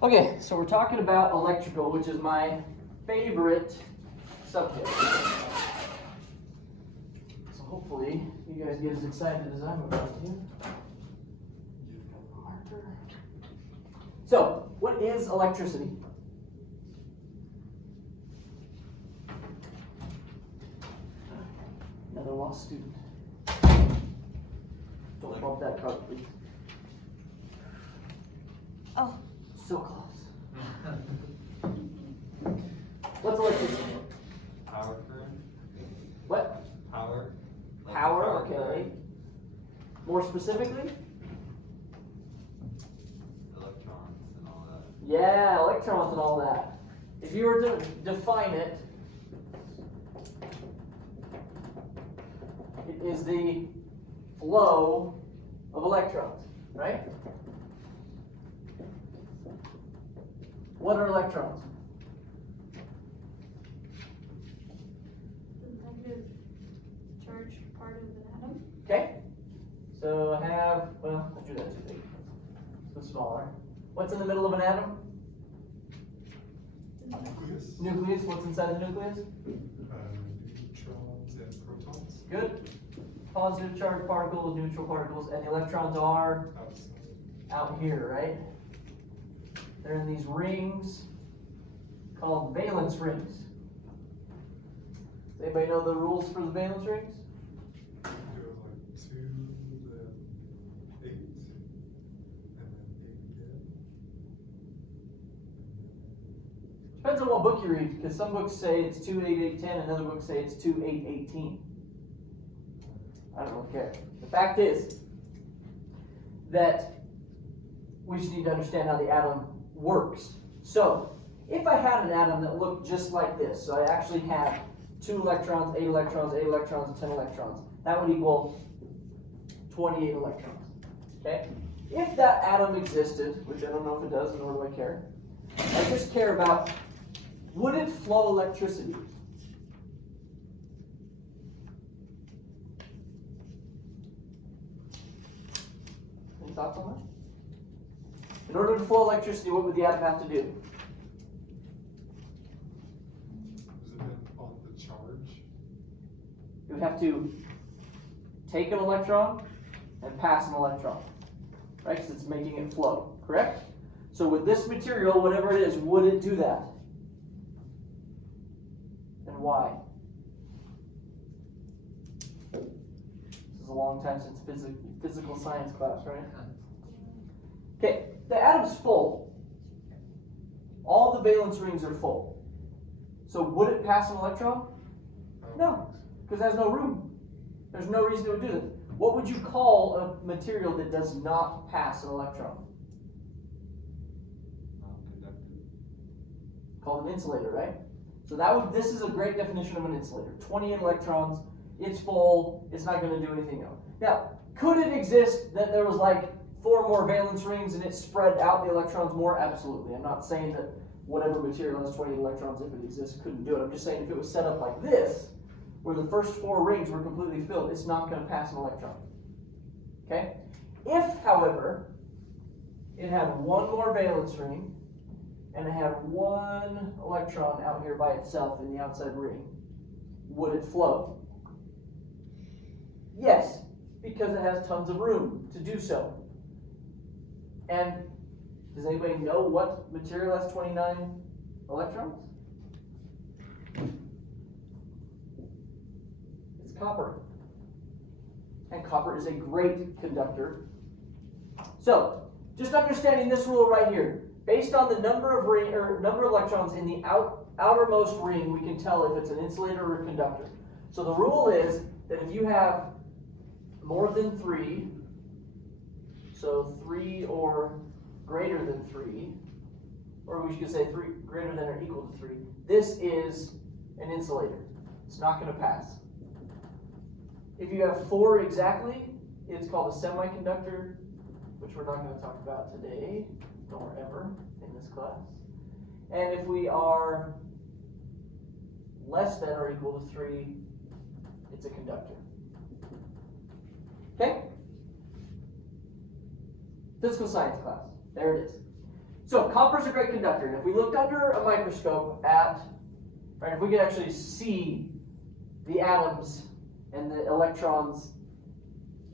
Okay, so we're talking about electrical, which is my favorite subject. So hopefully you guys get as excited as I'm about to. So, what is electricity? Another lost student. Don't bump that card, please. Oh. So close. What's electricity? Power current. What? Power. Like Power, okay. current. More specifically? Electrons and all that. Yeah, electrons and all that. If you were to define it, it is the flow of electrons, right? What are electrons? The negative charge part of an atom. Okay. So I have, well, I drew that too big. So smaller. What's in the middle of an atom? Nucleus, Nucleus. What's inside the nucleus? neutrons and protons Good. Positive charged particles, neutral particles, and the electrons are outside. out here, right? They're in these rings called valence rings. Does anybody know the rules for the valence rings? It was like 2, then 8, and then 8 again. Depends on what book you read, because some books say it's 2, 8, 8, 10, and other books say it's 2, 8, 18. I don't really care. The fact is that we just need to understand how the atom works. So, if I had an atom that looked just like this, so I actually had 2 electrons, 8 electrons, 8 electrons, and 10 electrons, that would equal 28 electrons. Okay? If that atom existed, which I don't know if it does, nor do I care, I just care about, would it flow electricity? Any thoughts on that? In order to flow electricity, what would the atom have to do? Does it depend on the charge? It would have to take an electron and pass an electron, right? Because it's making it flow, correct? So with this material, whatever it is, would it do that? And why? This is a long time since physical science class, right? Okay, the atom's full. All the valence rings are full. So would it pass an electron? No, because there's no room. There's no reason it would do that. What would you call a material that does not pass an electron? Non-conductive. Called an insulator, right? So this is a great definition of an insulator. 28 electrons, it's full, it's not going to do anything else. Now, could it exist that there was like 4 more valence rings and it spread out the electrons more? Absolutely. I'm not saying that whatever material has 28 electrons, if it exists, couldn't do it. I'm just saying if it was set up like this, where the first 4 rings were completely filled, it's not going to pass an electron. Okay? If, however, it had 1 more valence ring, and it had 1 electron out here by itself in the outside ring, would it flow? Yes, because it has tons of room to do so. And does anybody know what material has 29 electrons? It's copper. And copper is a great conductor. So, just understanding this rule right here. Based on the number of electrons in the outermost ring, we can tell if it's an insulator or a conductor. So the rule is that if you have more than 3, so 3 or greater than 3, or we should say 3 greater than or equal to 3, this is an insulator. It's not going to pass. If you have 4 exactly, it's called a semiconductor, which we're not going to talk about today, nor ever in this class. And if we are less than or equal to 3, it's a conductor. Okay? Physical science class. There it is. So copper's a great conductor, and if we looked under a microscope at, right, if we could actually see the atoms and the electrons,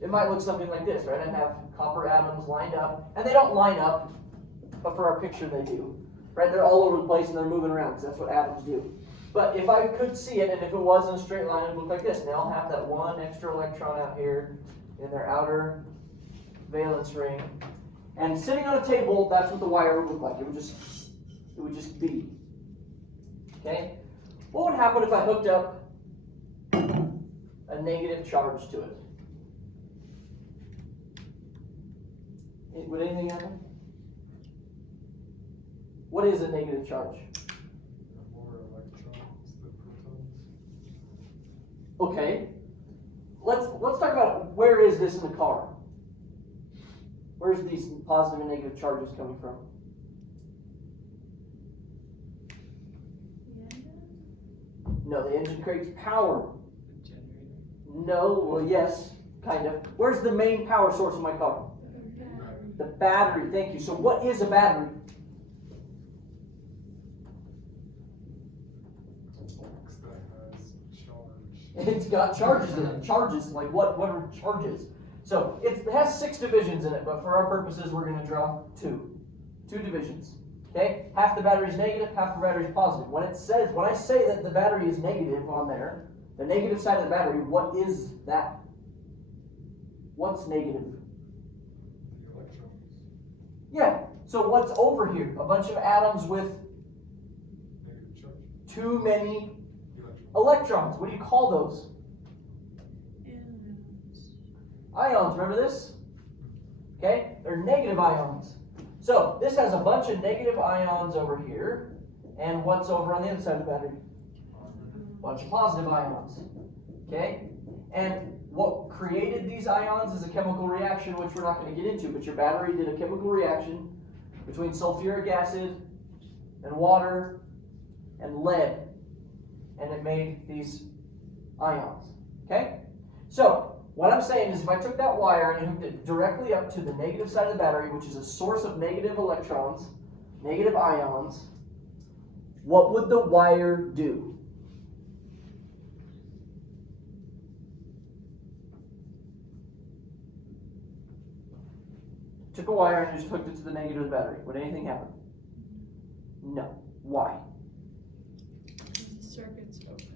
it might look something like this, right? I'd have copper atoms lined up, and they don't line up, but for our picture they do, right? They're all over the place and they're moving around, because that's what atoms do. But if I could see it, and if it was in a straight line, it would look like this. And they all have that one extra electron out here in their outer valence ring. And sitting on a table, that's what the wire would look like. It would just be. Okay? What would happen if I hooked up a negative charge to it? Would anything happen? What is a negative charge? More electrons than protons. Okay. Let's talk about where is this in the car? Where's these positive and negative charges coming from? The engine? No, the engine creates power. The generator. No, well, yes, kind of. Where's the main power source of my car? The battery, thank you. So what is a battery? Box that has charge. It's got charges in it. Charges, like what are charges? So it has 6 divisions in it, but for our purposes, we're going to draw 2. 2 divisions. Okay? Half the battery is negative, half the battery is positive. When I say that the battery is negative on there, the negative side of the battery, what is that? What's negative? The electrons. Yeah. So what's over here? A bunch of atoms with Negative charge. too many Electrons. electrons. What do you call those? Ions, remember this? Okay, they're negative ions. So this has a bunch of negative ions over here, and what's over on the other side of the battery? A bunch of positive ions. Okay, and what created these ions is a chemical reaction, which we're not going to get into, but your battery did a chemical reaction between sulfuric acid and water and lead, and it made these ions. Okay, so what I'm saying is if I took that wire and hooked it directly up to the negative side of the battery, which is a source of negative electrons, negative ions, what would the wire do? Took a wire and just hooked it to the negative of the battery. Would anything happen? No. Why? The circuit's open.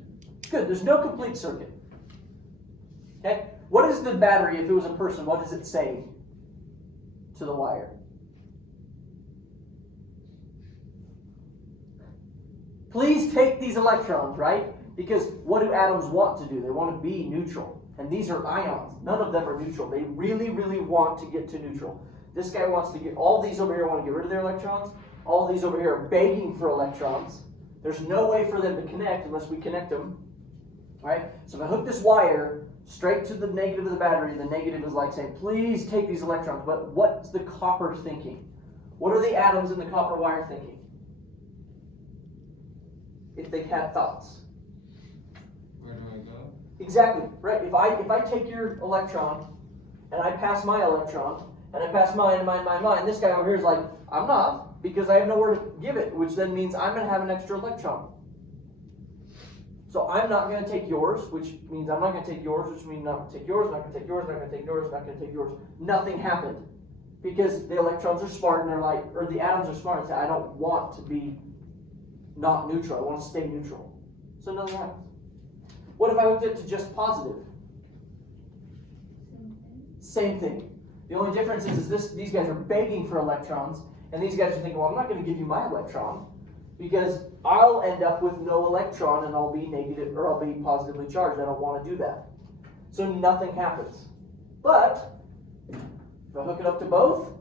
Good, there's no complete circuit. Okay? What is the battery, if it was a person, what does it say to the wire? Please take these electrons, right? Because what do atoms want to do? They want to be neutral. And these are ions. None of them are neutral. They really, really want to get to neutral. This guy wants to get, all these over here want to get rid of their electrons. All these over here are begging for electrons. There's no way for them to connect unless we connect them. Right? So if I hook this wire straight to the negative of the battery, the negative is like saying, please take these electrons. But what's the copper thinking? What are the atoms in the copper wire thinking? If they had thoughts. Where do I go? Exactly, right? If I take your electron and I pass my electron and I pass mine, this guy over here is like, I'm not, because I have nowhere to give it, which then means I'm going to have an extra electron. So I'm not going to take yours, which means I'm not going to take yours, which means I'm not going to take yours, not going to take yours, not going to take yours, not going to take yours. Nothing happened. Because the electrons are smart and they're like, or the atoms are smart and say, I don't want to be not neutral. I want to stay neutral. So nothing happens. What if I hooked it to just positive? Same thing. The only difference is these guys are begging for electrons, and these guys are thinking, well, I'm not going to give you my electron, because I'll end up with no electron and I'll be negative, or I'll be positively charged. I don't want to do that. So nothing happens. But if I hook it up to both,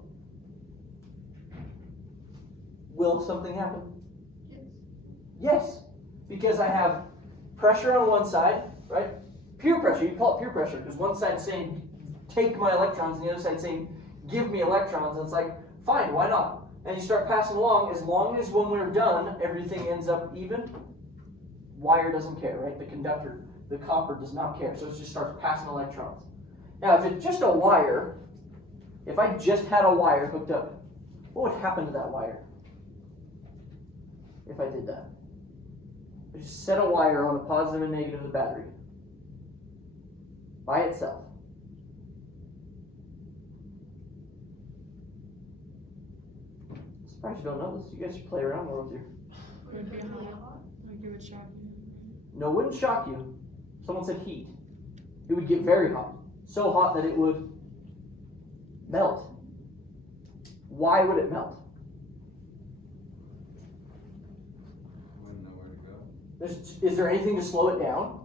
will something happen? Yes, because I have pressure on one side, right? Peer pressure, you call it peer pressure, because one side's saying, take my electrons, and the other side's saying, give me electrons. And it's like, fine, why not? And you start passing along, as long as when we're done, everything ends up even, wire doesn't care, right? The conductor, the copper does not care, so it just starts passing electrons. Now, if it's just a wire, if I just had a wire hooked up, what would happen to that wire if I did that? I just set a wire on the positive and negative of the battery by itself. I'm surprised you don't know this. You guys should play around more with your. Would it be hot? Like it would shock you. No, it wouldn't shock you. Someone said heat. It would get very hot. So hot that it would melt. Why would it melt? Wouldn't know where to go. Is there anything to slow it down?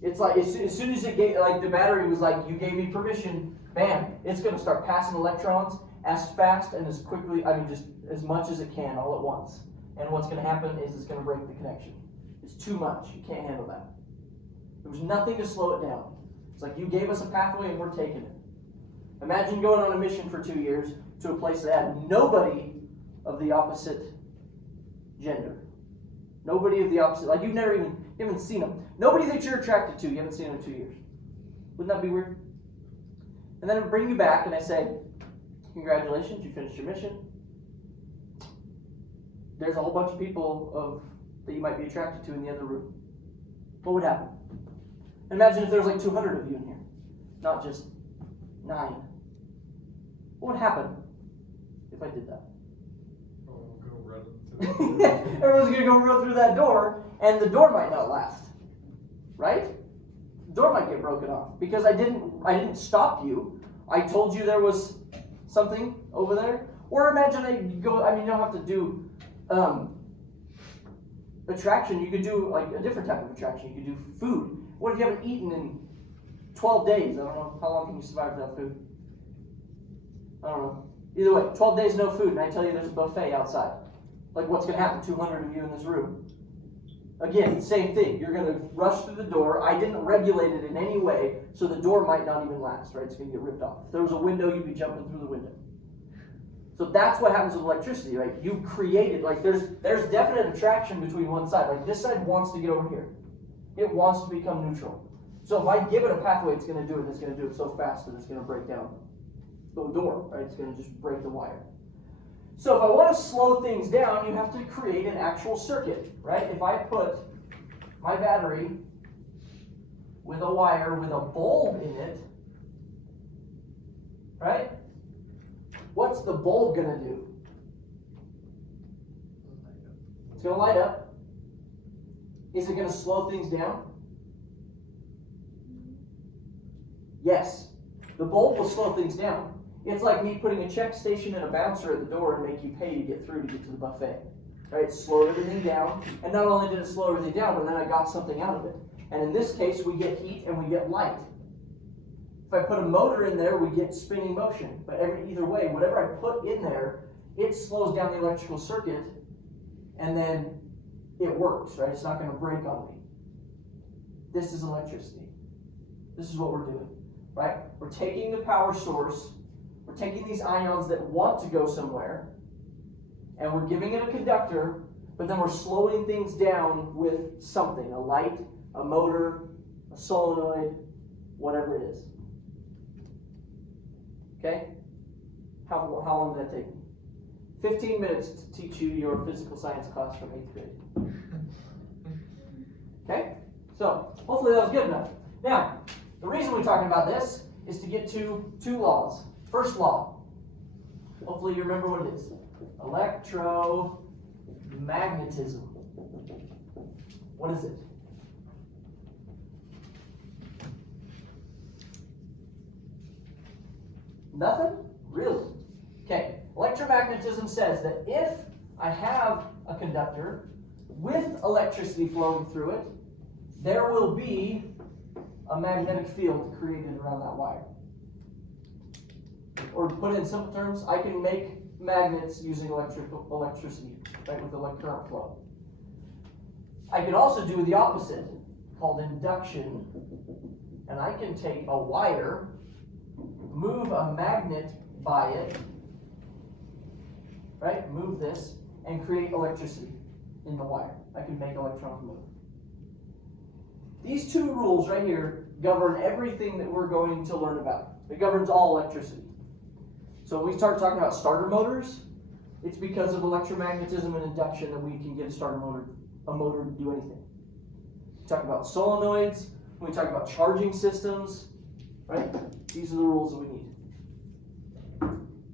It's like as soon as it gave, like the battery was like, you gave me permission, bam, it's going to start passing electrons as fast and as quickly, I mean just as much as it can all at once. And what's going to happen is it's going to break the connection. It's too much. You can't handle that. There was nothing to slow it down. It's like you gave us a pathway and we're taking it. Imagine going on a mission for 2 years to a place that had nobody of the opposite gender. Nobody of the opposite, like you haven't seen them. Nobody that you're attracted to, you haven't seen them in 2 years. Wouldn't that be weird? And then I bring you back and I say, congratulations, you finished your mission. There's a whole bunch of people that you might be attracted to in the other room. What would happen? Imagine if there was like 200 of you in here, not just 9. What would happen if I did that? Oh, we'll go right up to the Everyone's going to go run through that door, and the door might not last, right? The door might get broken off because I didn't stop you. I told you there was something over there. Or imagine you don't have to do attraction. You could do like a different type of attraction. You could do food. What if you haven't eaten in 12 days? I don't know. How long can you survive without food? I don't know. Either way, 12 days no food, and I tell you there's a buffet outside. Like, what's going to happen? 200 of you in this room. Again, same thing. You're going to rush through the door. I didn't regulate it in any way, so the door might not even last, right? It's going to get ripped off. If there was a window, you'd be jumping through the window. So that's what happens with electricity, right? You created, like, there's definite attraction between one side. Like, this side wants to get over here. It wants to become neutral. So if I give it a pathway, it's going to do it, and it's going to do it so fast that it's going to break down the door, right? It's going to just break the wire. So if I want to slow things down, you have to create an actual circuit, right? If I put my battery with a wire with a bulb in it, right? What's the bulb going to do? It's going to light up. Is it going to slow things down? Yes. The bulb will slow things down. It's like me putting a check station and a bouncer at the door and make you pay to get through to get to the buffet. Right? It slowed everything down. And not only did it slow everything down, but then I got something out of it. And in this case, we get heat and we get light. If I put a motor in there, we get spinning motion. But either way, whatever I put in there, it slows down the electrical circuit, and then it works, right? It's not going to break on me. This is electricity. This is what we're doing, right? We're taking the power source, we're taking these ions that want to go somewhere, and we're giving it a conductor, but then we're slowing things down with something, a light, a motor, a solenoid, whatever it is. Okay? How long did that take me? 15 minutes to teach you your physical science class from 8th grade. Okay? So, hopefully that was good enough. Now, the reason we're talking about this is to get to 2 laws. First law. Hopefully you remember what it is. Electromagnetism. What is it? Nothing? Really? Okay. Electromagnetism says that if I have a conductor with electricity flowing through it, there will be a magnetic field created around that wire. Or to put it in simple terms, I can make magnets using electricity, right, with current flow. I can also do the opposite, called induction. And I can take a wire, move a magnet by it, right? Move this and create electricity in the wire. I can make electrons move. These 2 rules right here govern everything that we're going to learn about. It governs all electricity. So when we start talking about starter motors, It's because of electromagnetism and induction that we can get a motor to do anything. We talk about solenoids, when we talk about charging systems, right? These are the rules that we need.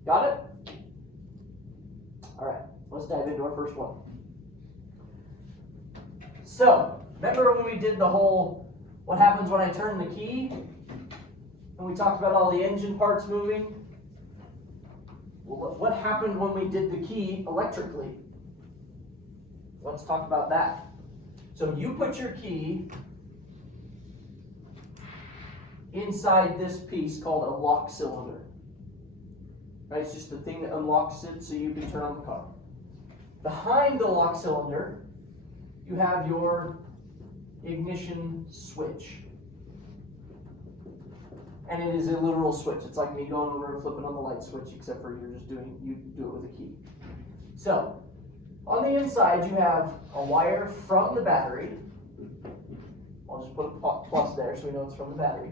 Got it? All right, let's dive into our first one. So, remember when we did the whole, what happens when I turn the key? And we talked about all the engine parts moving? Well, what happened when we did the key electrically? Let's talk about that. So you put your key inside this piece called a lock cylinder. Right? It's just the thing that unlocks it so you can turn on the car. Behind the lock cylinder, you have your ignition switch. And it is a literal switch. It's like me going over and flipping on the light switch, except for you do it with a key. So, on the inside you have a wire from the battery. I'll just put a plus there so we know it's from the battery.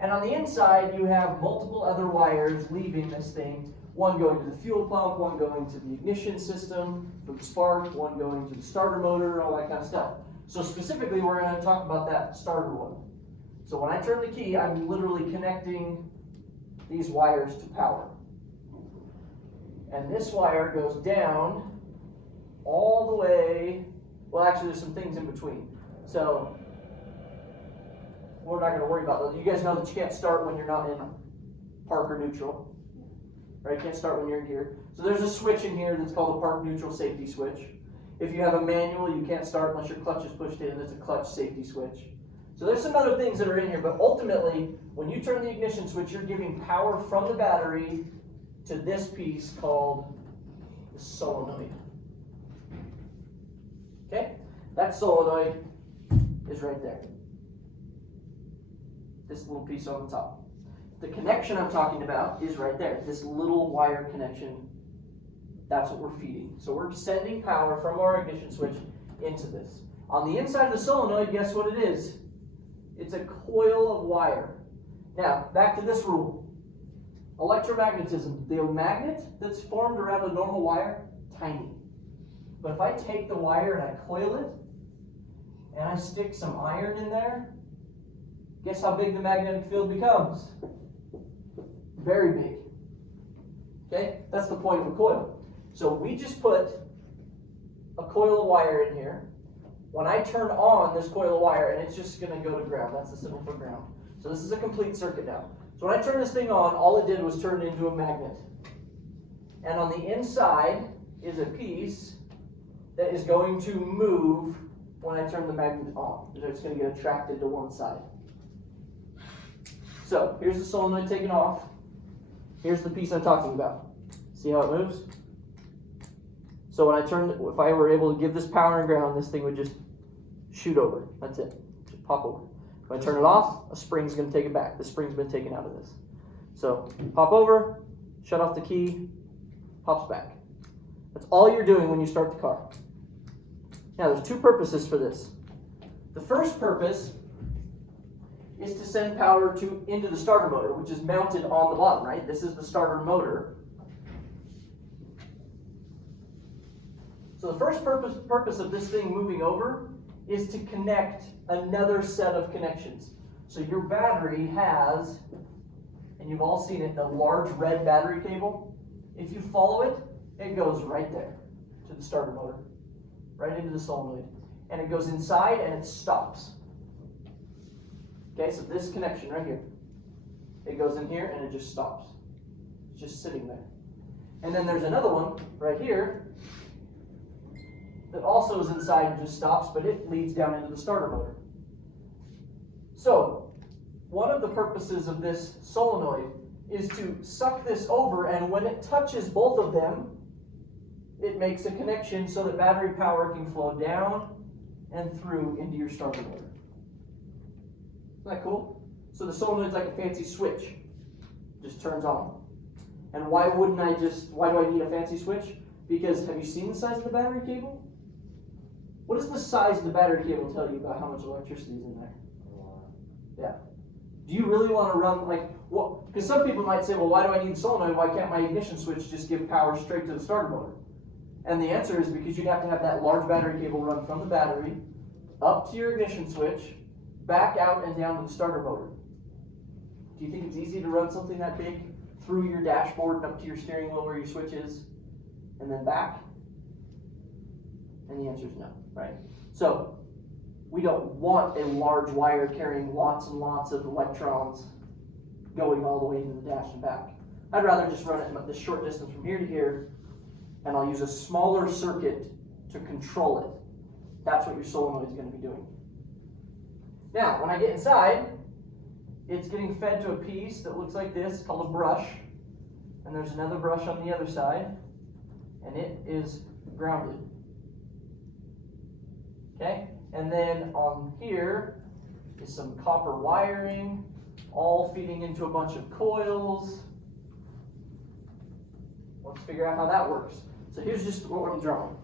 And on the inside you have multiple other wires leaving this thing. One going to the fuel pump, one going to the ignition system for the spark, one going to the starter motor, all that kind of stuff. So specifically we're going to talk about that starter one. So when I turn the key, I'm literally connecting these wires to power. And this wire goes down all the way, well actually there's some things in between. So we're not going to worry about those. You guys know that you can't start when you're not in park or neutral. Right? You can't start when you're in gear. So there's a switch in here that's called a park neutral safety switch. If you have a manual, you can't start unless your clutch is pushed in. It's a clutch safety switch. So there's some other things that are in here, but ultimately, when you turn the ignition switch, you're giving power from the battery to this piece called the solenoid. Okay? That solenoid is right there. This little piece on the top. The connection I'm talking about is right there. This little wire connection, that's what we're feeding. So we're sending power from our ignition switch into this. On the inside of the solenoid, guess what it is? It's a coil of wire. Now, back to this rule. Electromagnetism. The magnet that's formed around a normal wire, tiny. But if I take the wire and I coil it, and I stick some iron in there, guess how big the magnetic field becomes? Very big. Okay? That's the point of a coil. So we just put a coil of wire in here. When I turn on this coil of wire, and it's just going to go to ground. That's the symbol for ground. So this is a complete circuit now. So when I turn this thing on, all it did was turn it into a magnet. And on the inside is a piece that is going to move when I turn the magnet on. It's going to get attracted to one side. So here's the solenoid taken off. Here's the piece I'm talking about. See how it moves? So when I turn, if I were able to give this power and ground, this thing would just shoot over. That's it. Just pop over. When I turn it off, a spring's going to take it back. The spring's been taken out of this. So pop over, shut off the key, pops back. That's all you're doing when you start the car. Now there's two purposes for this. The first purpose is to send power into the starter motor, which is mounted on the bottom, right? This is the starter motor. So the first purpose of this thing moving over is to connect another set of connections. So your battery has, and you've all seen it, the large red battery cable. If you follow it, it goes right there to the starter motor, right into the solenoid. And it goes inside and it stops. Okay, so this connection right here, it goes in here and it just stops. It's just sitting there. And then there's another one right here that also is inside and just stops, but it leads down into the starter motor. So, one of the purposes of this solenoid is to suck this over, and when it touches both of them, it makes a connection so that battery power can flow down and through into your starter motor. Isn't that cool? So the solenoid's like a fancy switch. It just turns on. And why do I need a fancy switch? Because have you seen the size of the battery cable? What does the size of the battery cable tell you about how much electricity is in there? Yeah. Do you really want to run because some people might say, well, why do I need the solenoid? Why can't my ignition switch just give power straight to the starter motor? And the answer is because you'd have to have that large battery cable run from the battery up to your ignition switch, back out and down to the starter motor. Do you think it's easy to run something that big through your dashboard and up to your steering wheel where your switch is, and then back? And the answer is no, right? So we don't want a large wire carrying lots and lots of electrons going all the way to the dash and back. I'd rather just run it this short distance from here to here, and I'll use a smaller circuit to control it. That's what your solenoid is going to be doing. Now, when I get inside, it's getting fed to a piece that looks like this, called a brush. And there's another brush on the other side, and it is grounded. Okay? And then on here is some copper wiring, all feeding into a bunch of coils. Let's figure out how that works. So here's just what I'm drawing.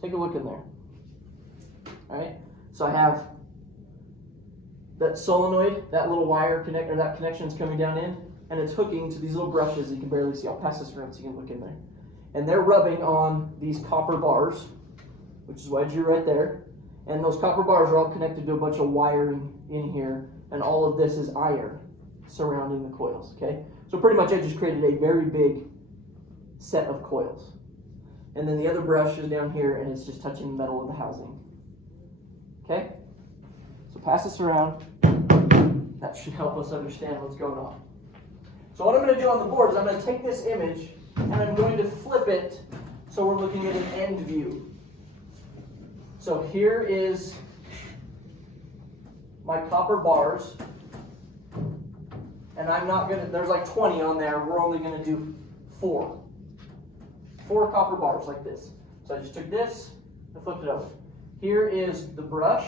Take a look in there. Alright? So I have that solenoid, that little wire connector, that connection is coming down in, and it's hooking to these little brushes you can barely see. I'll pass this around so you can look in there. And they're rubbing on these copper bars, which is why I drew right there. And those copper bars are all connected to a bunch of wiring in here, and all of this is iron surrounding the coils, okay? So pretty much I just created a very big set of coils. And then the other brush is down here, and it's just touching the metal of the housing. Okay? So pass this around. That should help us understand what's going on. So what I'm going to do on the board is I'm going to take this image, and I'm going to flip it so we're looking at an end view. So here is my copper bars, and I'm not going to, there's like 20 on there, we're only going to do 4. 4 copper bars like this. So I just took this and flipped it over. Here is the brush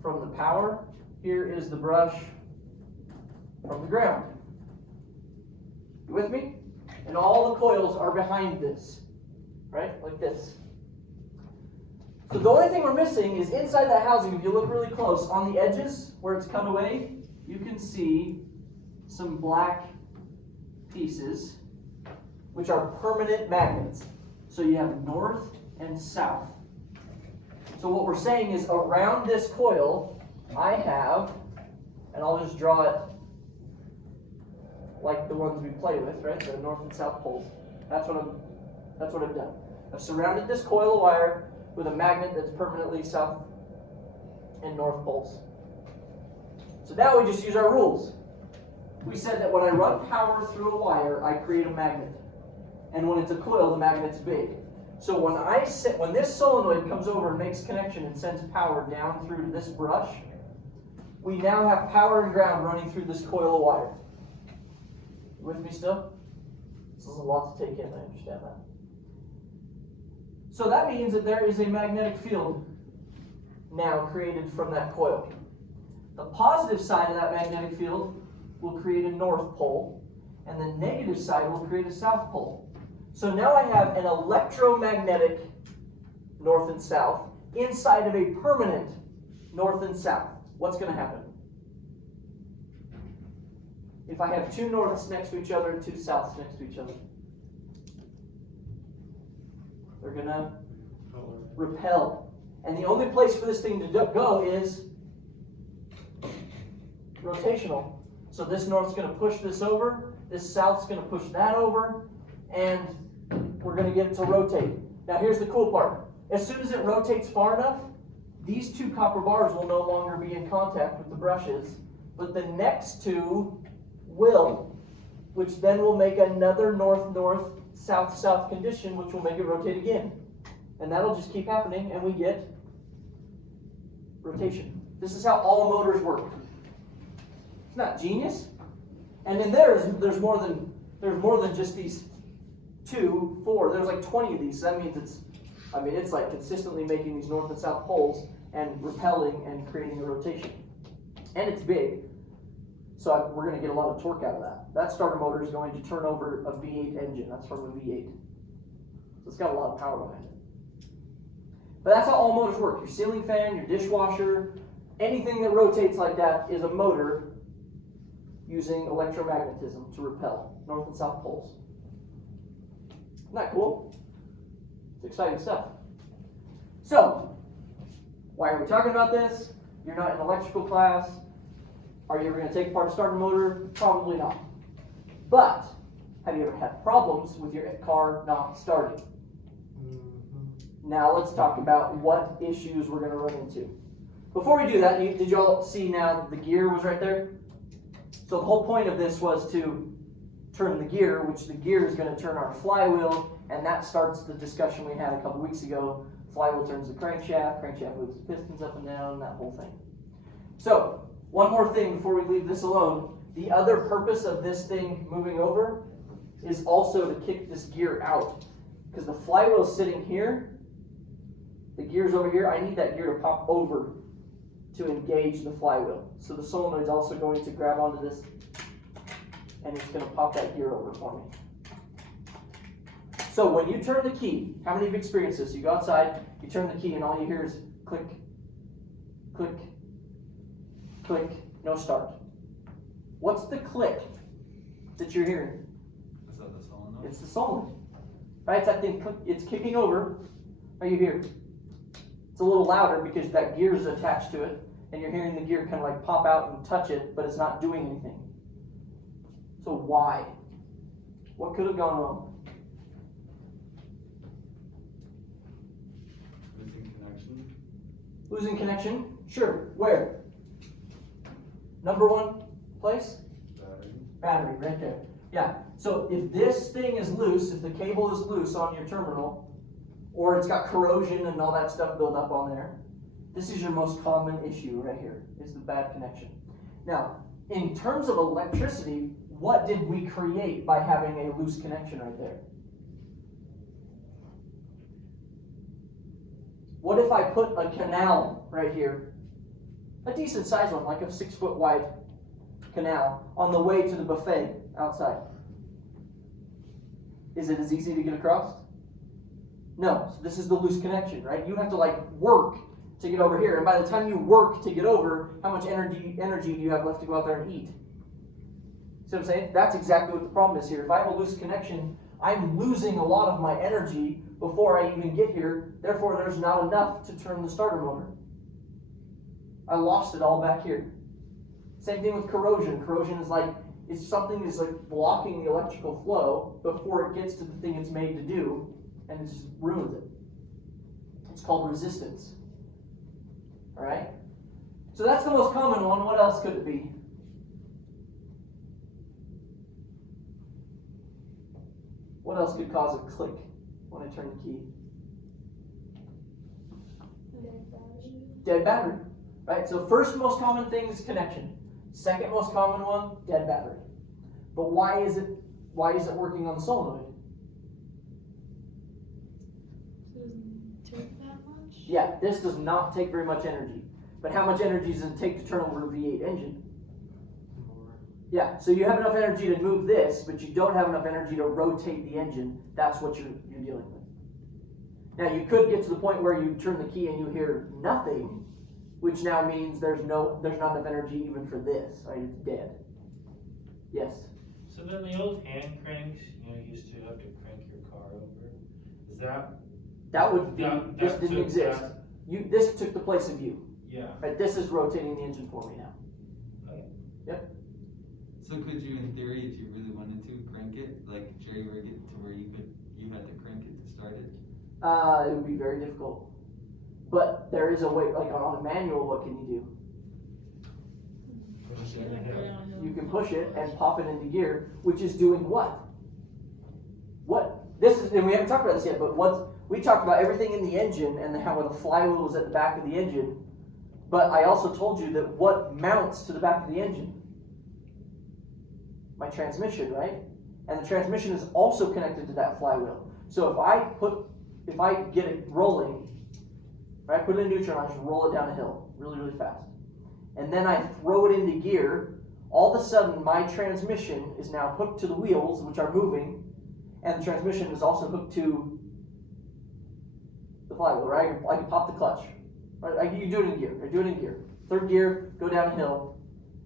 from the power. Here is the brush from the ground. You with me? And all the coils are behind this, right? Like this. So the only thing we're missing is inside that housing, if you look really close, on the edges where it's cut away, you can see some black pieces, which are permanent magnets. So you have north and south. So what we're saying is around this coil, I have, and I'll just draw it like the ones we play with, right? The north and south poles. That's what I've done. I've surrounded this coil of wire with a magnet that's permanently south and north poles. So now we just use our rules. We said that when I run power through a wire, I create a magnet. And when it's a coil, the magnet's big. So when this solenoid comes over and makes connection and sends power down through to this brush, we now have power and ground running through this coil of wire. You with me still? This is a lot to take in, I understand that. So that means that there is a magnetic field now created from that coil. The positive side of that magnetic field will create a north pole, and the negative side will create a south pole. So now I have an electromagnetic north and south inside of a permanent north and south. What's going to happen? If I have 2 norths next to each other and 2 souths next to each other, they're going to repel. And the only place for this thing to go is rotational. So this north's going to push this over, this south's going to push that over, and we're going to get it to rotate. Now here's the cool part. As soon as it rotates far enough, these 2 copper bars will no longer be in contact with the brushes, but the next 2 will, which then will make another north-north, south-south condition, which will make it rotate again. And that'll just keep happening, and we get rotation. This is how all motors work. It's not genius. And in there's more than just these 2, 4. There's like 20 of these. So that means it's like consistently making these north and south poles and repelling and creating a rotation. And it's big. So we're going to get a lot of torque out of that. That starter motor is going to turn over a V8 engine. That's from a V8. So it's got a lot of power behind it. But that's how all motors work. Your ceiling fan, your dishwasher, anything that rotates like that is a motor using electromagnetism to repel north and south poles. Isn't that cool? It's exciting stuff. So, why are we talking about this? You're not in electrical class. Are you ever going to take apart a starter motor? Probably not. But, have you ever had problems with your car not starting? Now let's talk about what issues we're going to run into. Before we do that, did you all see now the gear was right there? So the whole point of this was to turn the gear, which the gear is going to turn our flywheel, and that starts the discussion we had a couple weeks ago. Flywheel turns the crankshaft moves the pistons up and down, that whole thing. So, one more thing before we leave this alone. The other purpose of this thing moving over is also to kick this gear out. Because the flywheel's sitting here, the gear's over here, I need that gear to pop over to engage the flywheel. So the solenoid's also going to grab onto this, and it's going to pop that gear over for me. So when you turn the key, how many of you experienced this? You go outside, you turn the key, and all you hear is click, click, click, no start. What's the click that you're hearing? Is that the solenoid? It's the solenoid. Right? It's that thing, it's kicking over. Are you here? It's a little louder because that gear is attached to it, and you're hearing the gear kind of like pop out and touch it, but it's not doing anything. So why? What could have gone wrong? Losing connection. Losing connection? Sure. Where? Number one place? Battery. Battery, right there. Yeah. So if this thing is loose, if the cable is loose on your terminal, or it's got corrosion and all that stuff built up on there, this is your most common issue right here, is the bad connection. Now, in terms of electricity, what did we create by having a loose connection right there? What if I put a canal right here, a decent sized one, like a 6 foot wide canal, on the way to the buffet outside? Is it as easy to get across? No, so this is the loose connection, right? You have to like work to get over here, and by the time you work to get over, how much energy do you have left to go out there and eat? See what I'm saying? That's exactly what the problem is here. If I have a loose connection, I'm losing a lot of my energy before I even get here. Therefore, there's not enough to turn the starter motor. I lost it all back here. Same thing with corrosion. Corrosion is like, it's something that's like blocking the electrical flow before it gets to the thing it's made to do, and it just ruins it. It's called resistance. All right? So that's the most common one. What else could it be? What else could cause a click when I turn the key? Dead battery. Right? So first most common thing is connection. Second most common one, dead battery. But why is it working on the solenoid? Doesn't take that much? Yeah, this does not take very much energy. But how much energy does it take to turn over a V8 engine? Yeah, so you have enough energy to move this, but you don't have enough energy to rotate the engine. That's what you're dealing with. Now you could get to the point where you turn the key and you hear nothing, which now means there's not enough energy even for this. Right? It's dead. Yes. So then the old hand cranks, you used to have to crank your car over. Is That would be, that this didn't took exist. that- This took the place of you. Yeah. Right? This is rotating the engine for me now. Okay. Yep. So could you, in theory, if you really wanted to, crank it, like jerry rig it to where you had to crank it to start it? It would be very difficult. But there is a way, like on a manual, what can you do? Push it in a hill. You can push it and pop it into gear, which is doing what? This is, and we haven't talked about this yet, but we talked about everything in the engine and how the flywheel was at the back of the engine. But I also told you that what mounts to the back of the engine? My transmission, right? And the transmission is also connected to that flywheel. So if I get it rolling, right, put it in neutral and I just roll it down a hill really, really fast. And then I throw it into gear, all of a sudden my transmission is now hooked to the wheels, which are moving, and the transmission is also hooked to the flywheel, right? I can pop the clutch. Right? You do it in gear. I do it in gear. Third gear, go down a hill,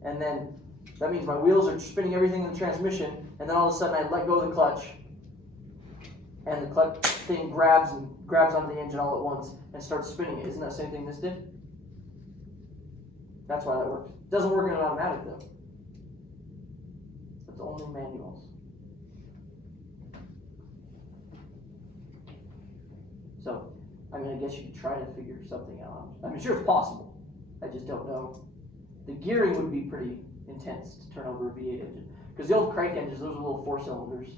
and then that means my wheels are spinning everything in the transmission, and then all of a sudden I let go of the clutch, and the clutch thing grabs onto the engine all at once and starts spinning it. Isn't that the same thing this did? That's why that works. It doesn't work in an automatic though. It's only manuals. So, I mean, I guess you could try to figure something out. I mean, sure, it's possible. I just don't know. The gearing would be pretty intense to turn over a V8 engine. Because the old crank engines, those were little 4-cylinders.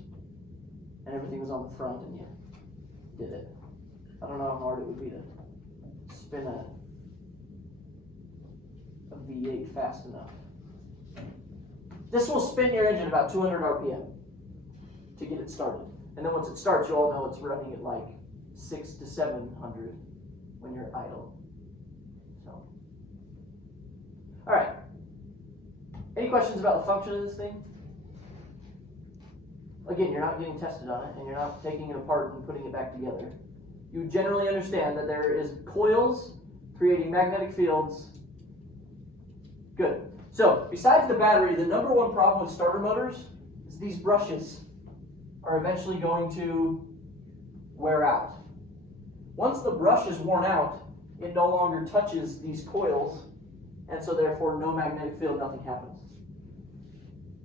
And everything was on the front and you did it. I don't know how hard it would be to spin a V8 fast enough. This will spin your engine about 200 RPM to get it started. And then once it starts, you all know it's running at like 600 to 700 when you're idle. So, all right. Any questions about the function of this thing? Again, you're not getting tested on it, and you're not taking it apart and putting it back together. You generally understand that there is coils creating magnetic fields. Good. So, besides the battery, the number one problem with starter motors is these brushes are eventually going to wear out. Once the brush is worn out, it no longer touches these coils, and so therefore no magnetic field, nothing happens.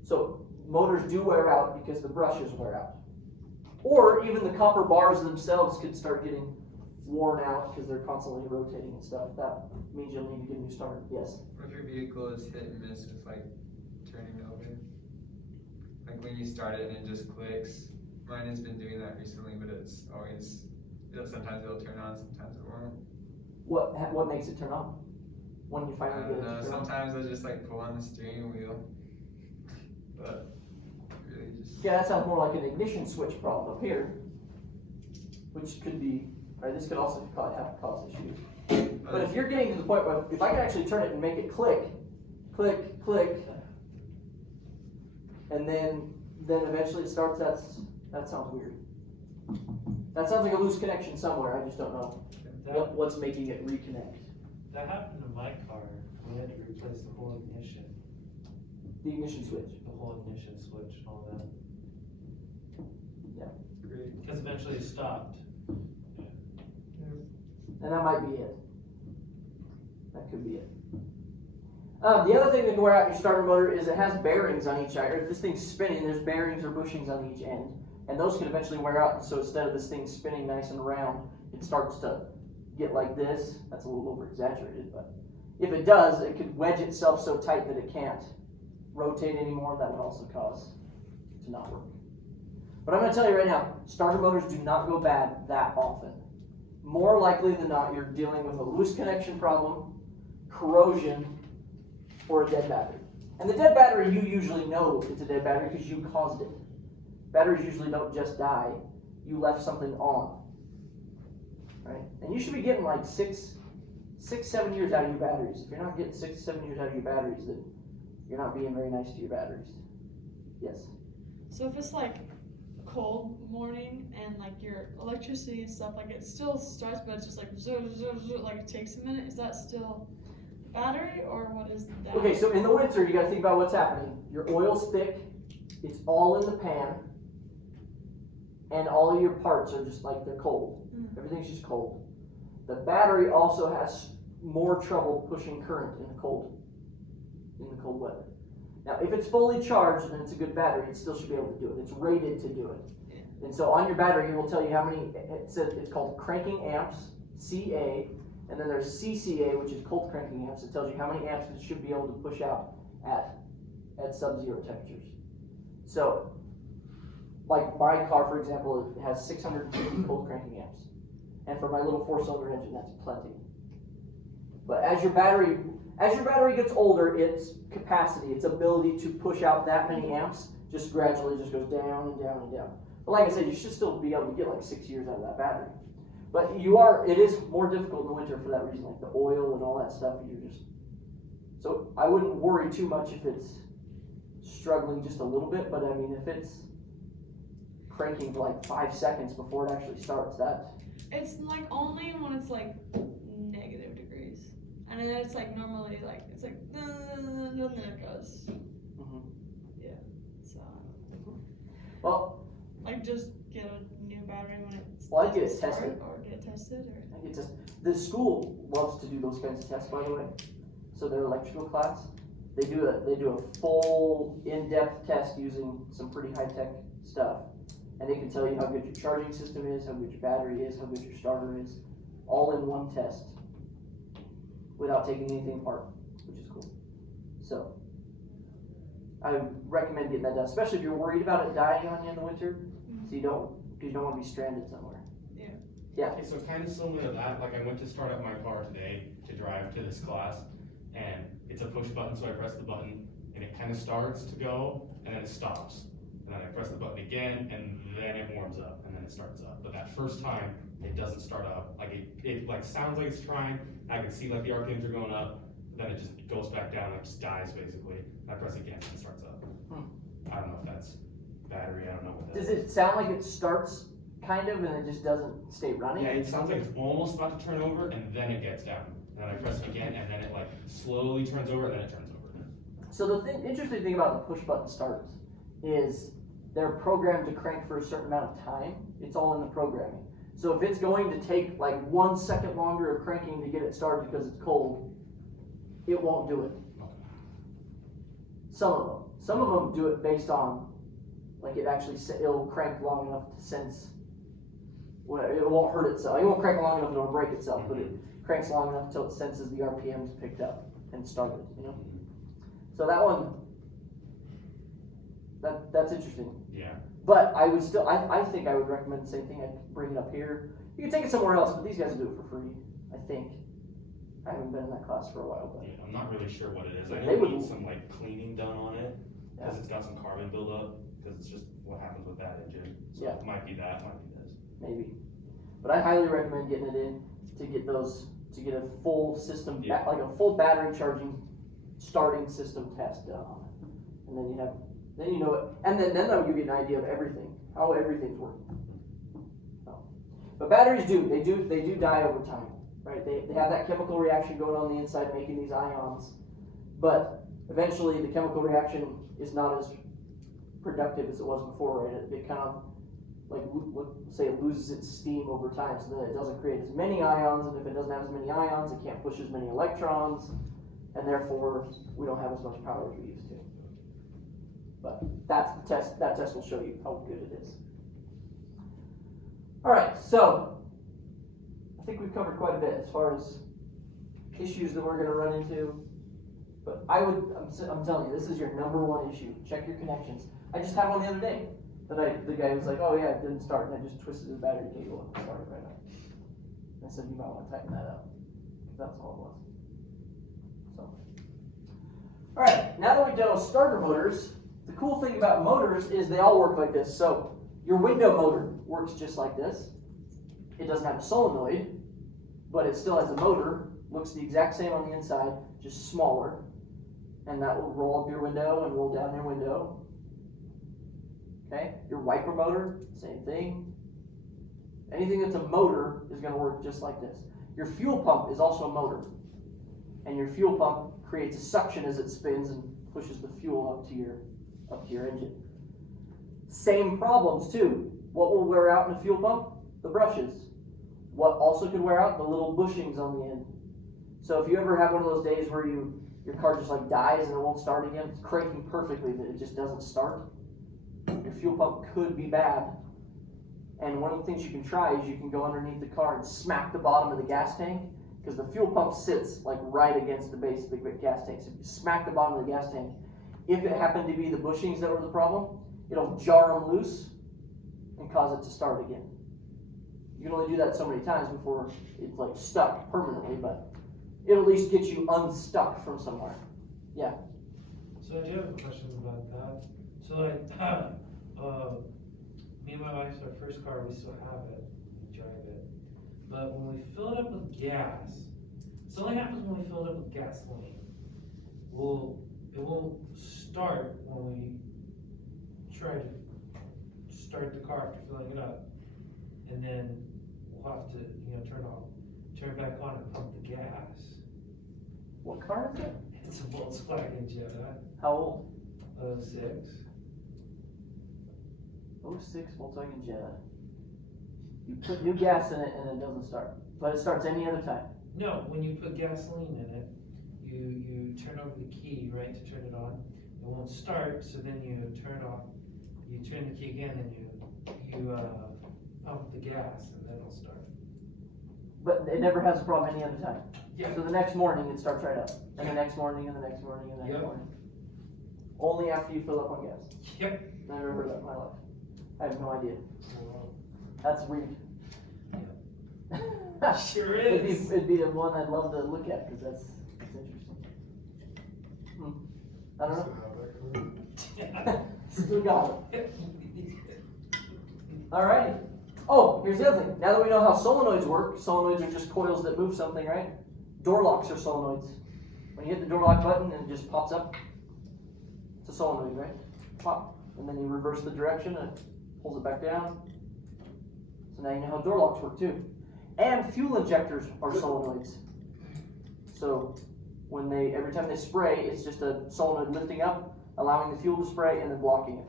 So motors do wear out because the brushes wear out. Or even the copper bars themselves could start getting worn out because they're constantly rotating and stuff. That means you'll need to get a new starter. Yes? What if your vehicle is hit and miss with like turning over? Like when you start it and it just clicks. Mine has been doing that recently, but it's always, sometimes it'll turn on, sometimes it won't. What makes it turn on? When you I finally get don't it know, to turn on? sometimes I'll just like pull on the steering wheel. But really just. Yeah, that sounds more like an ignition switch problem up here, which could be, right, this could also cause issues. But if you're getting to the point where, if I could actually turn it and make it click, click, click, and then eventually it starts, that sounds weird. That sounds like a loose connection somewhere, I just don't know what's making it reconnect. That happened to my car. We had to replace the whole ignition. The ignition switch. The whole ignition switch and all that. Yeah. Great. Because eventually it stopped. And that might be it. That could be it. The other thing that can wear out your starter motor is it has bearings on each side. If this thing's spinning, there's bearings or bushings on each end. And those can eventually wear out. So instead of this thing spinning nice and round, it starts to get like this. That's a little over exaggerated, but if it does, it could wedge itself so tight that it can't rotate anymore. That would also cause it to not work. But I'm going to tell you right now, starter motors do not go bad that often. More likely than not, you're dealing with a loose connection problem, corrosion, or a dead battery. And the dead battery, you usually know it's a dead battery because you caused it. Batteries usually don't just die. You left something on. Right? And you should be getting like 7 years out of your batteries. If you're not getting 6, 7 years out of your batteries, then you're not being very nice to your batteries. Yes? So if it's like cold morning and like your electricity and stuff, like it still starts, but it's just like like it takes a minute, is that still battery or what is that? Okay, so in the winter, you got to think about what's happening. Your oil's thick, it's all in the pan, and all of your parts are just like they're cold. Everything's just cold. The battery also has more trouble pushing current in the cold weather. Now, if it's fully charged and it's a good battery, it still should be able to do it. It's rated to do it. And so on your battery, it will tell you how many, it's called cranking amps, CA, and then there's CCA, which is cold cranking amps. It tells you how many amps it should be able to push out at sub-zero temperatures. So, like my car, for example, it has 650 cold cranking amps. And for my little 4-cylinder engine, that's plenty. But as your battery gets older, its capacity, its ability to push out that many amps just gradually just goes down and down and down. But like I said, you should still be able to get like 6 years out of that battery. But it is more difficult in the winter for that reason, like the oil and all that stuff. So I wouldn't worry too much if it's struggling just a little bit, but I mean, if it's cranking for like 5 seconds before it actually starts, It's like only when it's like negative degrees. And then it's like normally like, it's like, and then it goes. Mhm. Yeah, so. Well, Like just get a new battery when it's. Well, I'd get it doesn't start, tested. Or get it tested or. I think it's just, the school loves to do those kinds of tests, by the way. So their electrical class, they do a full in-depth test using some pretty high-tech stuff. And they can tell you how good your charging system is, how good your battery is, how good your starter is, all in one test without taking anything apart, which is cool. So I recommend getting that done, especially if you're worried about it dying on you in the winter, so you don't want to be stranded somewhere. Okay, so kind of similar to that, like I went to start up my car today to drive to this class, and it's a push button, so I press the button, and it kind of starts to go, and then it stops. And then I press the button again, and then it warms up, and then it starts up. But that first time, it doesn't start up. Like it like sounds like it's trying, I can see like the RPMs are going up, but then it just goes back down, like just dies basically. And I press again, and it starts up. I don't know if that's battery, I don't know what that Does is. it sound like it starts kind of and it just doesn't stay running? Yeah, it sounds like it's almost about to turn over, and then it gets down. And then I press it again, and then it like slowly turns over, and then it turns over. So the interesting thing about the push button starts is they're programmed to crank for a certain amount of time. It's all in the programming. So if it's going to take like 1 second longer of cranking to get it started because it's cold, it won't do it. Some of them do it based on like it actually it'll crank long enough to sense. Well, it won't hurt itself. It won't crank long enough it'll break itself, but it cranks long enough until it senses the RPMs picked up and started. You know. So that one, that's interesting. Yeah. But I would still, I think I would recommend the same thing. I'd bring it up here. You can take it somewhere else, but these guys do it for free, I think. I haven't been in that class for a while, but Yeah, I'm not really sure what it is. I They know it would- needs some like cleaning done on it, because Yeah. it's got some carbon buildup, because it's just what happens with that engine. So Yeah. it might be that, might be this. maybe. But I highly recommend getting it in to get a full system, Yeah. like a full battery charging starting system test done on it. And then you know it, and then that'll give you an idea of everything, how everything's working. So, but batteries they do die over time, right? They have that chemical reaction going on the inside making these ions, but eventually the chemical reaction is not as productive as it was before, right? It kind of like say it loses its steam over time, so then it doesn't create as many ions, and if it doesn't have as many ions, it can't push as many electrons, and therefore we don't have as much power as we used to. But that's the test. That test will show you how good it is. All right, so I think we've covered quite a bit as far as issues that we're going to run into. But I'm telling you, this is your number one issue. Check your connections. I just had one the other day. The guy was like, "Oh yeah, it didn't start," and I just twisted the battery cable and it started right up. And I said, "You might want to tighten that up." That's all it was. So, all right, now that we've done starter motors, the cool thing about motors is they all work like this. So your window motor works just like this. It doesn't have a solenoid, but it still has a motor. Looks the exact same on the inside, just smaller. And that will roll up your window and roll down your window. Okay, your wiper motor, same thing. Anything that's a motor is going to work just like this. Your fuel pump is also a motor. And your fuel pump creates a suction as it spins and pushes the fuel up to your engine. Same problems too. What will wear out in a fuel pump? The brushes. What also could wear out? The little bushings on the end. So if you ever have one of those days where your car just like dies and it won't start again, it's cranking perfectly but it just doesn't start, your fuel pump could be bad. And one of the things you can try is you can go underneath the car and smack the bottom of the gas tank, because the fuel pump sits like right against the base of the gas tank. So if you smack the bottom of the gas tank, if it happened to be the bushings that were the problem, it'll jar them loose and cause it to start again. You can only do that so many times before it's like stuck permanently, but it'll at least get you unstuck from somewhere. Yeah. So I do have a question about that. So like, me and my wife's our first car, we still have it, we drive it. But when we fill it up with gas, it only happens when we fill it up with gasoline. It won't start when we try to start the car after filling it up. And then we'll have to, turn it back on and pump the gas. What car is it? It's a Volkswagen Jetta, How old? 06. 06 Volkswagen Jetta. You put new gas in it and it doesn't start. But it starts any other time. No, when you put gasoline in it, you turn over the key, right, to turn it on. It won't start, so then you turn it off. You turn the key again and you pump the gas and then it'll start. But it never has a problem any other time. Yeah. So the next morning it starts right up. And the next morning and the next morning and the next Yep. morning. Only after you fill up on gas. Yep. Never heard that in my life. I have no idea. That's weird. Sure It'd is. be the one I'd love to look at because that's interesting. I don't know. Still got it. Alrighty. Oh, here's the other thing. Now that we know how solenoids work, solenoids are just coils that move something, right? Door locks are solenoids. When you hit the door lock button and it just pops up, it's a solenoid, right? Pop. And then you reverse the direction and it pulls it back down. So now you know how door locks work too. And fuel injectors are solenoids. So when every time they spray, it's just a solenoid lifting up, allowing the fuel to spray and then blocking it.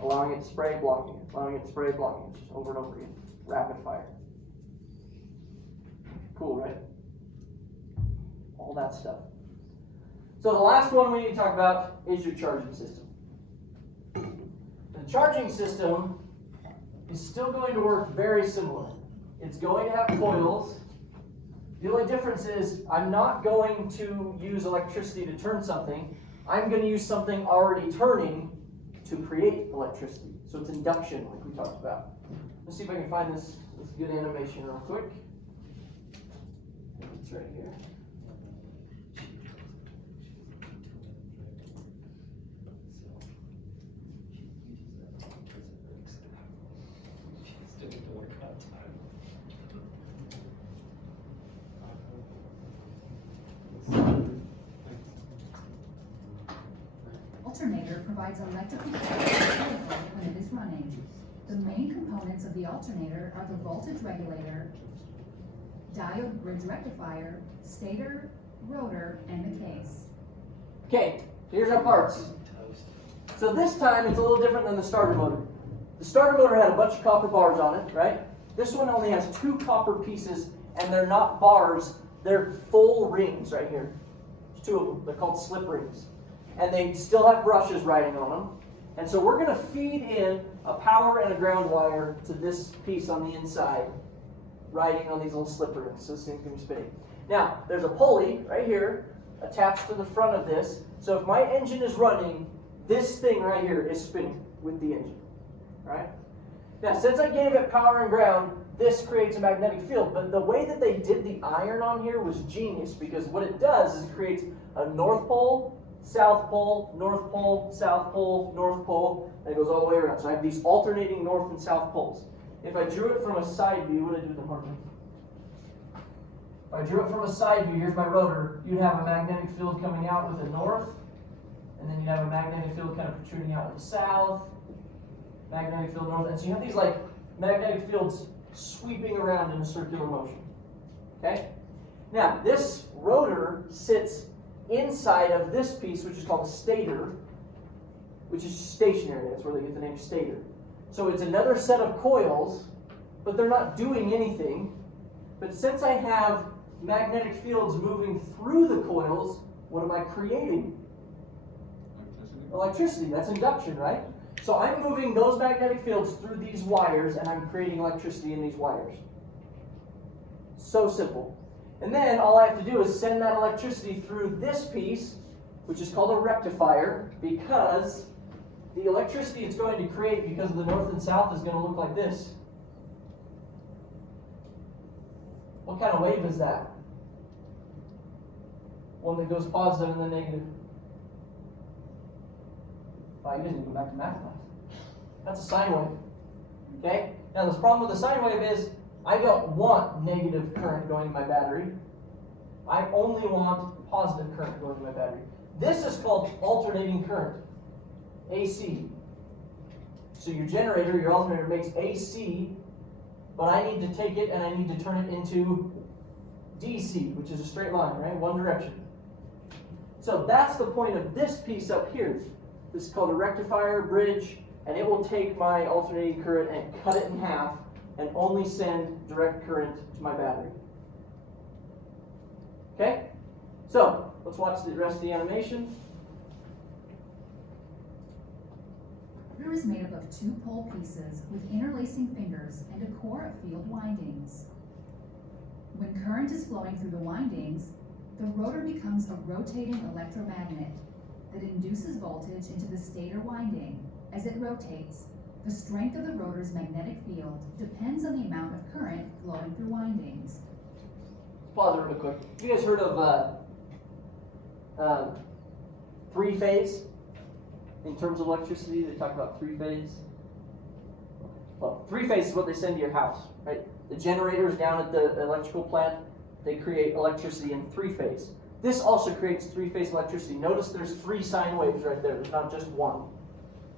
Allowing it to spray, blocking it. Allowing it to spray, blocking it. Just over and over again. Rapid fire. Cool, right? All that stuff. So the last one we need to talk about is your charging system. The charging system is still going to work very similar. It's going to have coils. The only difference is I'm not going to use electricity to turn something. I'm going to use something already turning to create electricity. So it's induction, like we talked about. Let's see if I can find this good animation real quick. It's right here. Alternator provides electrical power to the vehicle when it is running. The main components of the alternator are the voltage regulator, diode bridge rectifier, stator, rotor, and the case. Okay, so here's our parts. So this time it's a little different than the starter motor. The starter motor had a bunch of copper bars on it, right? This one only has 2 copper pieces, and they're not bars, they're full rings right here. There's 2 of them, they're called slip rings. And they still have brushes riding on them. And so we're going to feed in a power and a ground wire to this piece on the inside, riding on these little slip rings, so this thing's going to be spinning. Now, there's a pulley right here attached to the front of this. So if my engine is running, this thing right here is spinning with the engine, right? Now, since I gave it power and ground, this creates a magnetic field. But the way that they did the iron on here was genius, because what it does is it creates a north pole, south pole, north pole, south pole, north pole, and it goes all the way around. So I have these alternating north and south poles. If I drew it from a side view, what did I do with the marker? If I drew it from a side view, here's my rotor, you'd have a magnetic field coming out with the north, and then you'd have a magnetic field kind of protruding out with the south, magnetic field north, and so you have these like magnetic fields sweeping around in a circular motion. Okay? Now, this rotor sits inside of this piece, which is called a stator, which is stationary. That's where they get the name stator. So it's another set of coils, but they're not doing anything. But since I have magnetic fields moving through the coils, what am I creating? Electricity. That's induction, right? So I'm moving those magnetic fields through these wires, and I'm creating electricity in these wires. So simple. And then all I have to do is send that electricity through this piece, which is called a rectifier, because the electricity it's going to create because of the north and south is going to look like this. What kind of wave is that? One that goes positive and then negative. Wow, you guys need to go back to math class. That's a sine wave. Okay? Now the problem with the sine wave is I don't want negative current going to my battery. I only want positive current going to my battery. This is called alternating current, AC. So your generator, your alternator makes AC, but I need to take it and I need to turn it into DC, which is a straight line, right? One direction. So that's the point of this piece up here. This is called a rectifier, bridge, and it will take my alternating current and cut it in half and only send direct current to my battery. Okay? So, let's watch the rest of the animation. The rotor is made up of 2 pole pieces with interlacing fingers and a core of field windings. When current is flowing through the windings, the rotor becomes a rotating electromagnet that induces voltage into the stator winding. As it rotates, the strength of the rotor's magnetic field depends on the amount of current flowing through windings. Pause it real quick. Have you guys heard of three-phase? In terms of electricity, they talk about three-phase. Well, three-phase is what they send to your house, right? The generators down at the electrical plant, they create electricity in three-phase. This also creates three-phase electricity. Notice there's 3 sine waves right there. There's not just one.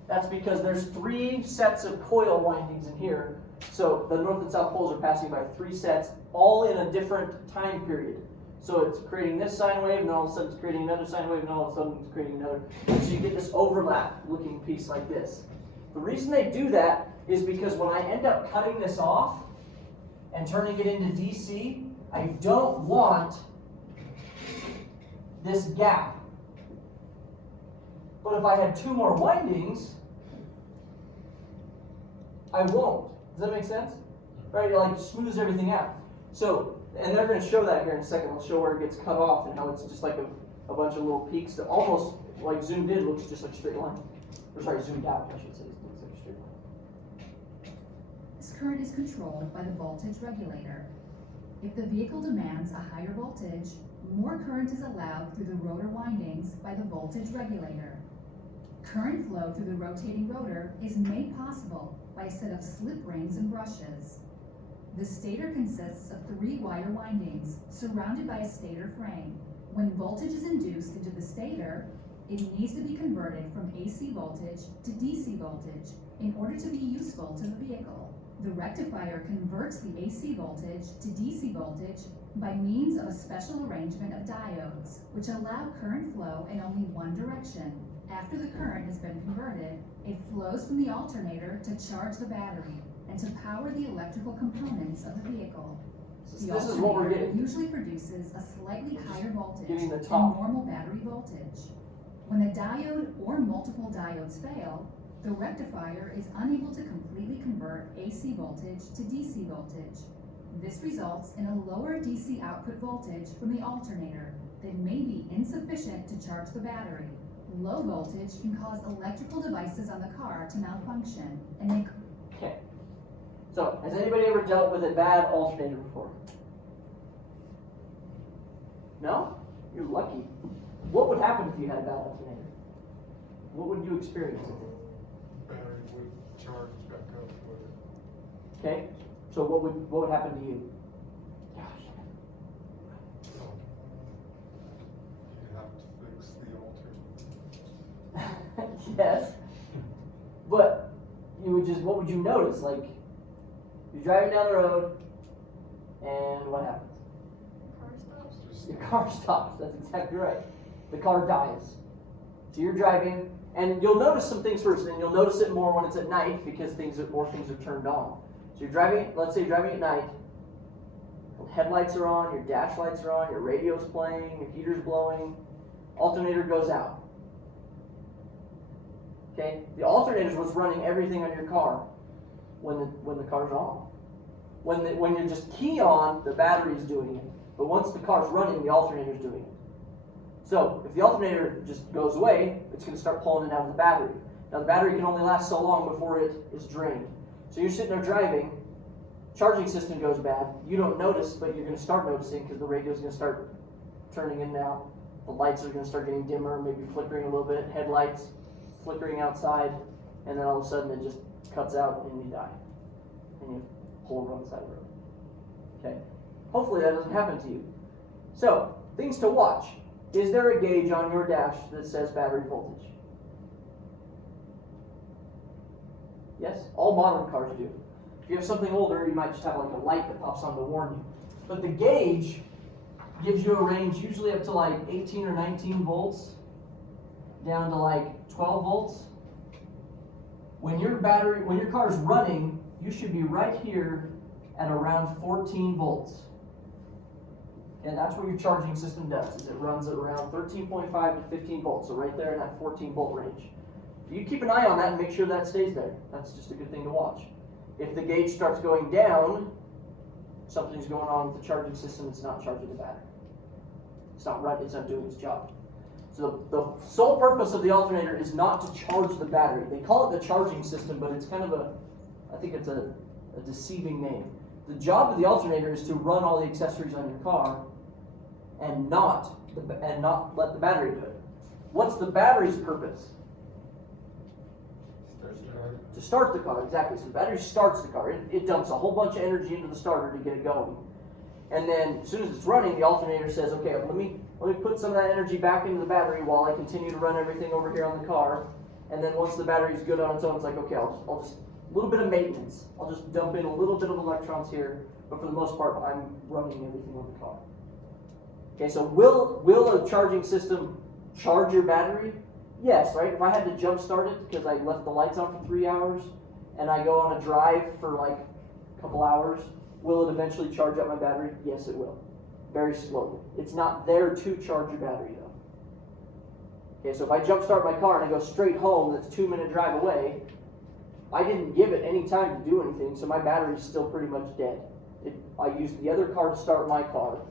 That's because there's 3 sets of coil windings in here. So the north and south poles are passing by 3 sets, all in a different time period. So it's creating this sine wave, and all of a sudden it's creating another sine wave, and all of a sudden it's creating another. And so you get this overlap looking piece like this. The reason they do that is because when I end up cutting this off and turning it into DC, I don't want this gap. But if I had 2 more windings, I won't. Does that make sense? Right? It like smooths everything out. So, and they're going to show that here in a second. They'll show where it gets cut off and how it's just like a bunch of little peaks that almost like zoomed in looks just like a straight line. Or sorry, zoomed out, I should say. It looks like a straight line. This current is controlled by the voltage regulator. If the vehicle demands a higher voltage, more current is allowed through the rotor windings by the voltage regulator. Current flow through the rotating rotor is made possible by a set of slip rings and brushes. The stator consists of 3 wire windings surrounded by a stator frame. When voltage is induced into the stator, it needs to be converted from AC voltage to DC voltage in order to be useful to the vehicle. The rectifier converts the AC voltage to DC voltage by means of a special arrangement of diodes, which allow current flow in only one direction. After the current has been converted, it flows from the alternator to charge the battery and to power the electrical components of the vehicle. The This is what we're alternator getting. usually produces a slightly higher voltage Getting the than top. normal battery voltage. When a diode or multiple diodes fail, the rectifier is unable to completely convert AC voltage to DC voltage. This results in a lower DC output voltage from the alternator that may be insufficient to charge the battery. Low voltage can cause electrical devices on the car to malfunction and make Okay. So, has anybody ever dealt with a bad alternator before? No? You're lucky. What would happen if you had a bad alternator? What would you experience with it? Battery would charge back up with it. Okay? So what would happen to you? Gosh. So, you have to fix the alternator. Yes. But you would just, what would you notice? Like, you're driving down the road, and what happens? Car stops. Just Your car stops. That's exactly right. The car dies. So you're driving, and you'll notice some things first, and you'll notice it more when it's at night because more things are turned on. So you're driving, let's say you're driving at night, headlights are on, your dash lights are on, your radio's playing, your heater's blowing, alternator goes out. Okay? The alternator is what's running everything on your car when the car's on. When you just key on, the battery's doing it. But once the car's running, the alternator's doing it. So if the alternator just goes away, it's going to start pulling it out of the battery. Now the battery can only last so long before it is drained. So you're sitting there driving, charging system goes bad. You don't notice, but you're going to start noticing because the radio's going to start turning in and out. The lights are going to start getting dimmer, maybe flickering a little bit. Headlights flickering outside, and then all of a sudden it just cuts out and you die. And you pull over on the side of the road. Okay? Hopefully that doesn't happen to you. So, things to watch. Is there a gauge on your dash that says battery voltage? Yes? All modern cars do. If you have something older, you might just have like a light that pops on to warn you. But the gauge gives you a range usually up to like 18 or 19 volts, down to like 12 volts. when your car's running, you should be right here at around 14 volts. And that's what your charging system does, is it runs at around 13.5 to 15 volts, so right there in that 14 volt range. You keep an eye on that and make sure that stays there. That's just a good thing to watch. If the gauge starts going down, something's going on with the charging system, it's not charging the battery. It's not doing its job. So the sole purpose of the alternator is not to charge the battery. They call it the charging system, but it's kind of I think it's a deceiving name. The job of the alternator is to run all the accessories on your car and not let the battery do it. What's the battery's purpose? To start the car, exactly. So the battery starts the car. It dumps a whole bunch of energy into the starter to get it going. And then as soon as it's running, the alternator says, okay, let me put some of that energy back into the battery while I continue to run everything over here on the car. And then once the battery's good on its own, it's like, okay, I'll just a little bit of maintenance. I'll just dump in a little bit of electrons here, but for the most part, I'm running everything on the car. Okay, so will a charging system charge your battery? Yes, right? If I had to jump start it because I left the lights on for 3 hours and I go on a drive for like a couple hours, will it eventually charge up my battery? Yes, it will. Very slowly. It's not there to charge your battery though. Okay, so if I jump start my car and I go straight home, that's a 2-minute drive away, I didn't give it any time to do anything, so my battery's still pretty much dead. I used the other car to start my car,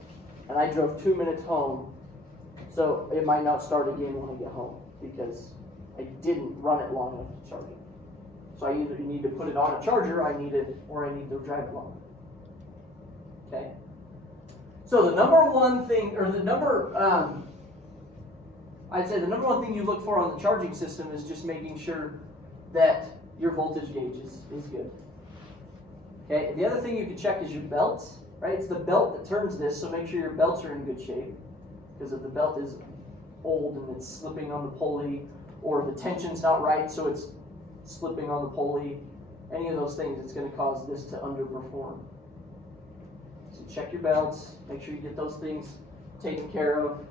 and I drove 2 minutes home, so it might not start again when I get home, because I didn't run it long enough to charge it. So I either need to put it on a charger, or I need to drive it longer. Okay? So the number one thing, or the number, I'd say the number one thing you look for on the charging system is just making sure that your voltage gauge is good. Okay, the other thing you can check is your belts, right? It's the belt that turns this, so make sure your belts are in good shape. Because if the belt is old and it's slipping on the pulley, or the tension's not right, so it's slipping on the pulley, any of those things, it's going to cause this to underperform. So check your belts, make sure you get those things taken care of.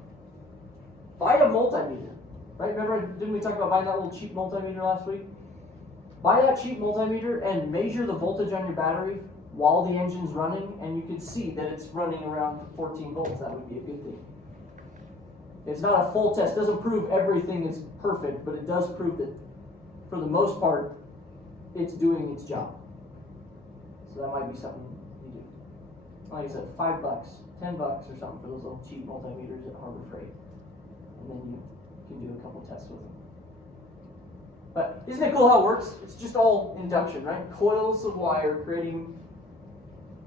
Buy a multimeter, right? Remember, didn't we talk about buying that little cheap multimeter last week? Buy that cheap multimeter and measure the voltage on your battery while the engine's running, and you can see that it's running around 14 volts. That would be a good thing. It's not a full test. It doesn't prove everything is perfect, but it does prove that, for the most part, it's doing its job. So that might be something you do. Like I said, $5, $10 or something for those little cheap multimeters at Harbor Freight. And then you can do a couple tests with them. But isn't it cool how it works? It's just all induction, right? Coils of wire creating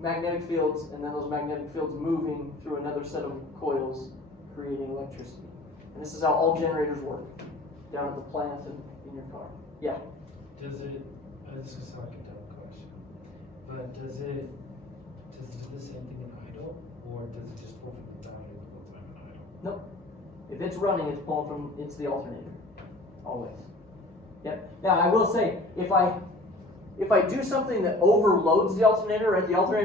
magnetic fields, and then those magnetic fields moving through another set of coils, creating electricity. And this is how all generators work, down at the plant and in your car. Yeah? This is sound like a dumb question, but does it do the same thing in idle, or does it just pull from the battery the whole time in idle? Nope. If it's running, it's the alternator. Always. Yep. Now I will say, if I do something that overloads the alternator, right? The alternator